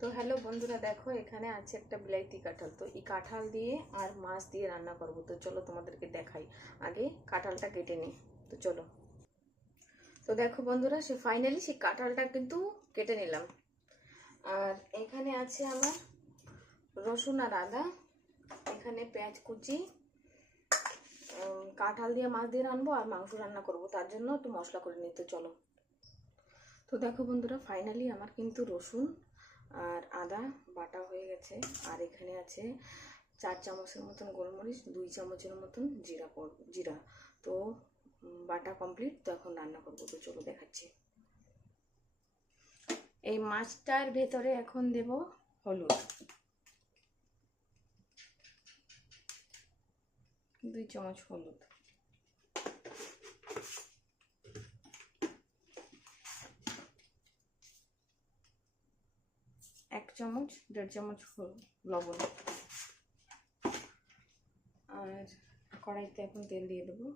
তো হ্যালো বন্ধুরা, দেখো এখানে আছে একটা বিলাইতি কাঁঠাল। তো এই কাঁঠাল দিয়ে আর মাছ দিয়ে রান্না করব। তো চলো তোমাদেরকে দেখাই। আগে কাঁঠালটা কেটে নিই। তো চলো। তো দেখো বন্ধুরা, ফাইনালি সেই কাঁঠালটা কিন্তু কেটে নিলাম। আর এখানে আছে আমার রসুন আর আদা, এখানে পেঁয়াজ কুচি। কাঁঠাল দিয়ে মাছ দিয়ে রান্নাবো আর মাংস রান্না করব, তার জন্য একটু মশলা করে নিতে চলো। তো দেখো বন্ধুরা, ফাইনালি আমার কিন্তু রসুন আর আদা বাটা হয়ে গেছে। আর এখানে আছে 4 চামচের মতন গোলমরিচ, 2 চামচের মতন জিরা। তো বাটা কমপ্লিট। তো এখন রান্না করবো। তো চলো দেখাচ্ছি। এই মাছটার ভেতরে এখন দেব হলুদ, 2 চামচ হলুদ, 1 চামচ 1.5 চামচ লবণ। আর কড়াইতে এখন তেল দিয়ে দেবো।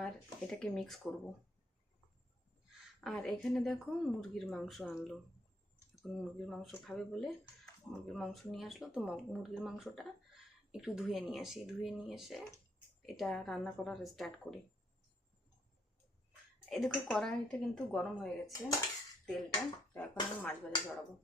আর এটাকে মিক্স করব। আর এখানে দেখো মুরগির মাংস আনলো। এখন মুরগির মাংস খাবে বলে মুরগির মাংস নিয়ে আসলো। তো মুরগির মাংসটা একটু ধুয়ে নিয়ে আসি। ধুয়ে নিয়ে এসে এটা রান্না করার স্টার্ট করি। এই দেখো কড়াইটা কিন্তু গরম হয়ে গেছে তেলটা। তো এখন আমি মাছ ভাজা চড়াবো।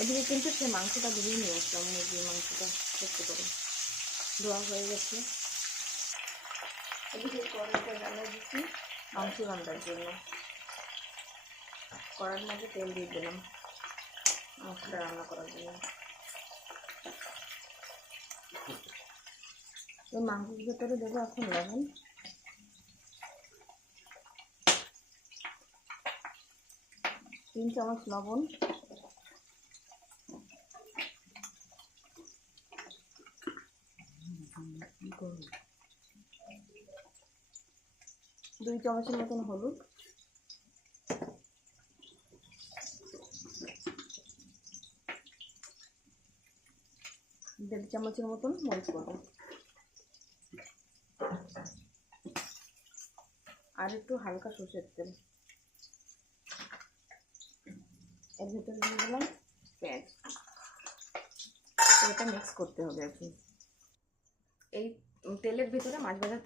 এদিকে কিন্তু সে মাংসটা ধুয়ে নিয়ে আসলাম। মুরগির মাংসটা সেদ্ধ করে ধোয়া হয়ে গেছে। এদিকে কড়াইটা জ্বালিয়ে দিচ্ছি মাংস রান্নার জন্য। কড়াইয়ের মধ্যে তেল দিয়ে দিলাম মাংসটা রান্না করার জন্য। এই মাংসের ভেতরে দেবো এখন লবণ, 3 চামচ লবণ, দুই চামচের মতন হলুদ, 1.5 চামচের মতন মরিচ গুঁড়ো, আর একটু হালকা সরষের তেল। এর ভিতরে দিয়ে দিলাম পেঁয়াজ। এটা মিক্স করতে হবে এখন। এই তেলের ভিতরে মাছ ভাজা